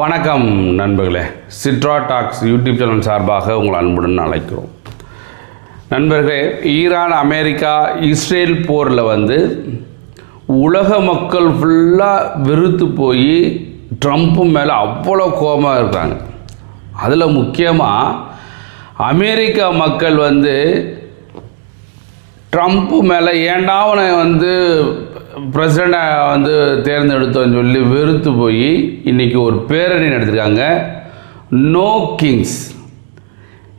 வணக்கம் நண்பர்களே, சிட்ரா tax YouTube channel சார்பாக உங்கள் அன்புடன் அழைக்கிறோம். நண்பர்களே, ஈரான் அமெரிக்கா இஸ்ரேல் போரில் உலக மக்கள் ஃபுல்லாக வெறுத்து போய் ட்ரம்ப்பு மேலே அவ்வளோ கோபமாக இருக்காங்க. அதில் முக்கியமாக அமெரிக்கா மக்கள் ட்ரம்ப்பு மேலே ஏன்டா அவனை பிரசிடெண்ட்டை தேர்ந்தெடுத்தோன்னு சொல்லி வெறுத்து போய் இன்றைக்கி ஒரு பேரணி நடத்திருக்காங்க. நோ கிங்ஸ்,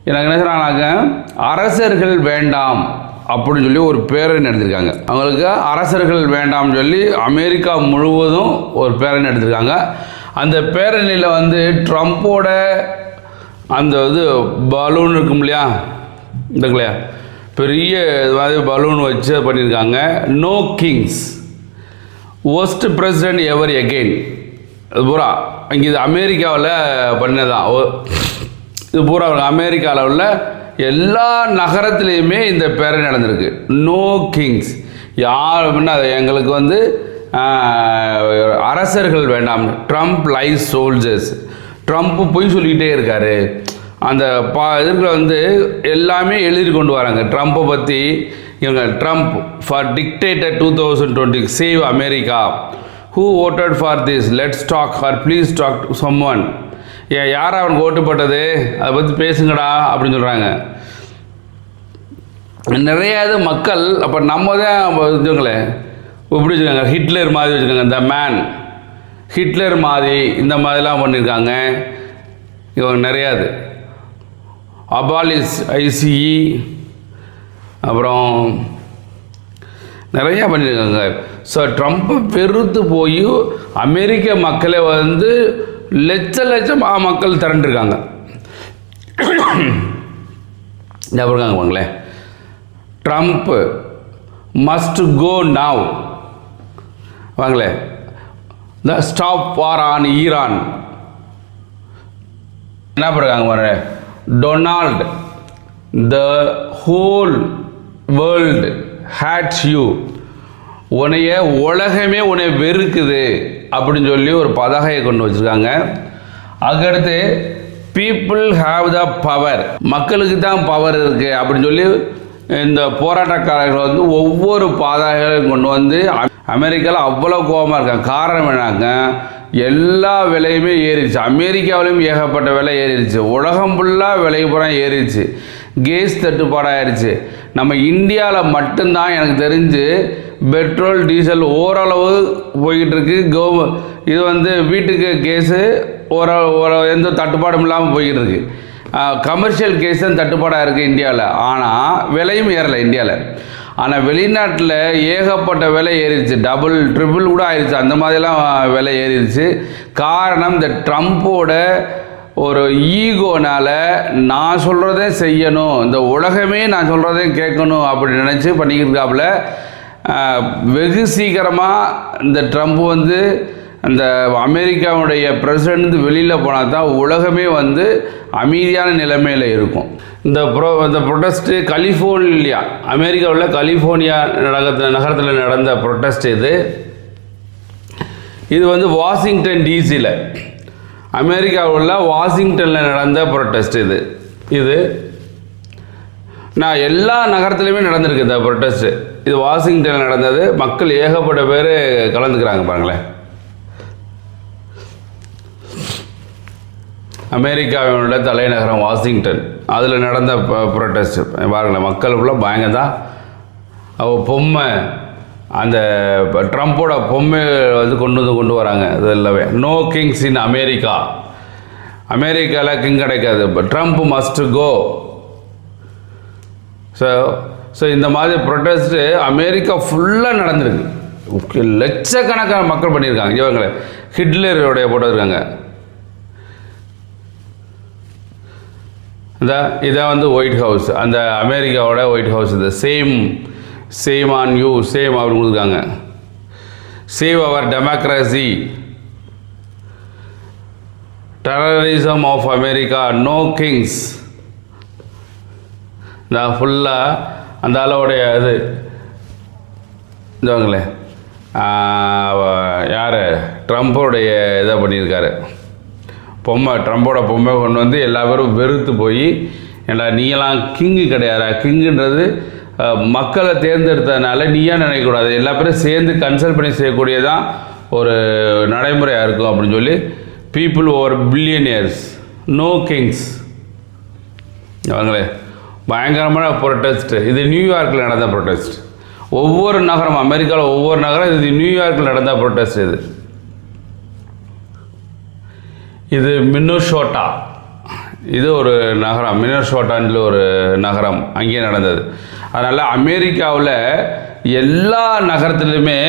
எனக்கு என்ன சொல்கிறாங்க, அரசர்கள் வேண்டாம் அப்படின்னு சொல்லி ஒரு பேரணி நடத்திருக்காங்க. அவங்களுக்கு அரசர்கள் வேண்டாம்னு சொல்லி அமெரிக்கா முழுவதும் ஒரு பேரணி நடத்திருக்காங்க. அந்த பேரணியில் ட்ரம்ப்போட அந்த பலூன் இருக்கும் இல்லையா, இல்லையா, பெரிய பலூன் வச்சு பண்ணியிருக்காங்க. No kings, worst president ever again. இது பூரா இங்கே இது அமெரிக்காவில் பண்ணதான். இது பூரா அமெரிக்காவில் உள்ள எல்லா நகரத்துலேயுமே இந்த பேரணி நடந்திருக்கு. நோ கிங்ஸ், யார் அப்படின்னா எங்களுக்கு அரசர்கள் வேண்டாம். ட்ரம்ப் லைஸ் சோல்ஜர்ஸ், ட்ரம்ப்பு பொய் சொல்லிக்கிட்டே இருக்காரு. அந்த இதில் எல்லாமே எழுதி கொண்டு வராங்க ட்ரம்ப்பை பற்றி. இவங்க Trump for dictator 2020 save America, who voted for this, let's talk or please talk to someone. யார் அவனுக்கு ஓட்டு போட்டது, அதை பற்றி பேசுங்கடா அப்படின்னு சொல்கிறாங்க. நிறைய மக்கள் அப்போ நம்ம தான் வச்சுக்கோங்களேன், எப்படி வச்சுக்கோங்க, ஹிட்லர் மாதிரி வச்சுக்கோங்க, த மேன் ஹிட்லர் மாதிரி இந்த மாதிரிலாம் பண்ணியிருக்காங்க. இவங்க நிறையாது அபாலிஸ் ஐசிஇ, அப்புறம் நிறையா பண்ணியிருக்காங்க. ஸோ ட்ரம்ப்பை வெறுத்து போய் அமெரிக்க மக்களை லட்சமாக மக்கள் திரண்டிருக்காங்க. இருக்காங்க பாங்களேன், ட்ரம்ப் மஸ்ட் கோ நவ் வாங்களே, the stop war on Iran. என்ன பண்ணுறாங்க பாருங்க, Donald, the whole world hates you, உன்னைய உலகமே உன்னை வெறுக்குது அப்படின்னு சொல்லி ஒரு பதாகையை கொண்டு வச்சுருக்காங்க. அதுக்கடுத்து பீப்புள் ஹாவ் த பவர், மக்களுக்கு தான் பவர் இருக்குது அப்படின்னு சொல்லி இந்த போராட்டக்காரர்கள் ஒவ்வொரு பதாகைகளையும் கொண்டு அமெரிக்காவில் அவ்வளோ கோபமாக இருக்காங்க. காரணம் என்னங்க, எல்லா விலையுமே ஏறிடுச்சு. அமெரிக்காவிலையும் ஏகப்பட்ட விலை ஏறிடுச்சு, உலகம் ஃபுல்லாக விலை பூரா ஏறிடுச்சு. கேஸ் தட்டுப்பாடாயிருச்சு. நம்ம இந்தியாவில் மட்டும்தான் எனக்கு தெரிஞ்சு பெட்ரோல் டீசல் ஓரளவு போய்கிட்டு இருக்கு. இது வீட்டுக்கு கேஸு எந்த தட்டுப்பாடும் இல்லாமல் போய்கிட்டு இருக்கு. கமர்ஷியல் கேஸ் தான் தட்டுப்பாடாக இருக்குது இந்தியாவில். ஆனால் விலையும் ஏறலை இந்தியாவில். ஆனால் வெளிநாட்டில் ஏகப்பட்ட விலை ஏறிடுச்சு, டபுள் ட்ரிபிள் கூட ஆயிடுச்சு. அந்த மாதிரிலாம் விலை ஏறிடுச்சு. காரணம் இந்த ட்ரம்ப்போட ஒரு ஈகோனால் நான் சொல்கிறதே செய்யணும், இந்த உலகமே நான் சொல்கிறதே கேட்கணும் அப்படின்னு நினச்சி பண்ணிக்கிருக்காப்புல. வெகு சீக்கிரமாக இந்த ட்ரம்ப் அந்த அமெரிக்காவுடைய பிரசிடெண்ட் வெளியில் போனால் தான் உலகமே அமைதியான நிலைமையில் இருக்கும். இந்த ப்ரொட்டஸ்ட்டு கலிஃபோர்னியா, அமெரிக்காவில் கலிஃபோர்னியா நகரத்தில் நடந்த ப்ரொட்டஸ்ட் இது வாஷிங்டன் டிசியில், அமெரிக்காவில் வாஷிங்டனில் நடந்த ப்ரொட்டஸ்ட் இது நான் எல்லா நகரத்துலையுமே நடந்திருக்கு இந்த ப்ரொட்டஸ்ட்டு. இது வாஷிங்டனில் நடந்தது. மக்கள் ஏகப்பட்ட பேர் கலந்துக்கிறாங்க பாருங்களேன். அமெரிக்காவினுடைய தலைநகரம் வாஷிங்டன், அதில் நடந்த ப்ரொட்டஸ்ட் பாருங்களேன். மக்கள் ஃபுல்லாக பயங்க தான். அவள் பொம்மை, அந்த ட்ரம்ப்போட பொம்மை கொண்டு வராங்க. இது எல்லாமே நோ கிங்ஸ் இன் அமெரிக்கா, அமெரிக்காவில் கிங் கிடைக்காது, ட்ரம்ப் மஸ்ட் கோ. ஸோ இந்த மாதிரி ப்ரொட்டஸ்ட்டு அமெரிக்கா ஃபுல்லாக நடந்திருக்கு. லட்சக்கணக்கான மக்கள் பண்ணியிருக்காங்க. இவங்களை ஹிட்லருடைய போட்டோ இருக்காங்க. இதான் வந்து ஒயிட் ஹவுஸ், அந்த அமெரிக்காவோட ஒயிட் ஹவுஸ். இது சேம் ஆன் யூ சேம் அப்படின்னு கொடுத்துருக்காங்க. Save our democracy, terrorism of America, no kings. நான் ஃபுல்லாக அந்த ஆளோடைய இது இதுவாங்களே யார் ட்ரம்ப்போடைய இதை பண்ணியிருக்காரு, ட்ரம்ப்போட பொம்மை கொண்டு வந்து எல்லா பேரும் வெறுத்து போய், ஏன்னா நீயெல்லாம் கிங்கு கிடையாதா, கிங்குன்றது மக்களை தேர்ந்தெடுத்ததுனால நீயா நினைக்கக்கூடாது, எல்லா பேரும் சேர்ந்து கன்சல்ட் பண்ணி செய்யக்கூடியதான் ஒரு நடைமுறையாக இருக்கும் அப்படின்னு சொல்லி people over billionaires, no Kings. அவங்களே பயங்கரமான ப்ரொட்டஸ்ட். இது நியூயார்க்கில் நடந்த ப்ரொட்டஸ்ட். ஒவ்வொரு நகரம், அமெரிக்காவில் ஒவ்வொரு நகரம், இது நியூயார்க்கில் நடந்த ப்ரொட்டஸ்ட். இது மின்னசோட்டா, இது ஒரு நகரம், மின்னசோட்டான்னு ஒரு நகரம், அங்கேயே நடந்தது. அதனால் அமெரிக்காவில் எல்லா நகரத்துலையுமே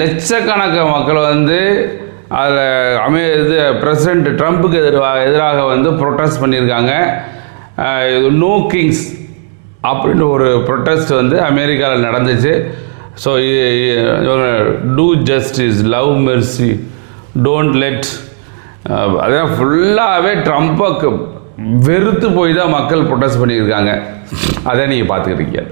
லட்சக்கணக்க மக்கள் வந்து அதில் பிரசிடெண்ட் ட்ரம்ப்புக்கு எதிராக வந்து ப்ரொட்டஸ்ட் பண்ணியிருக்காங்க. நோ கிங்ஸ் அப்படின்னு ஒரு ப்ரொட்டஸ்ட் வந்து அமெரிக்காவில் நடந்துச்சு. So two justice, love Mercy, don't let, அதான் ஃபுல்லாகவே ட்ரம்ப்பை வெறுத்து போய் தான் மக்கள் ப்ரொட்டஸ்ட் பண்ணியிருக்காங்க. அதை நீங்கள் பார்த்துக்கிட்டீங்க.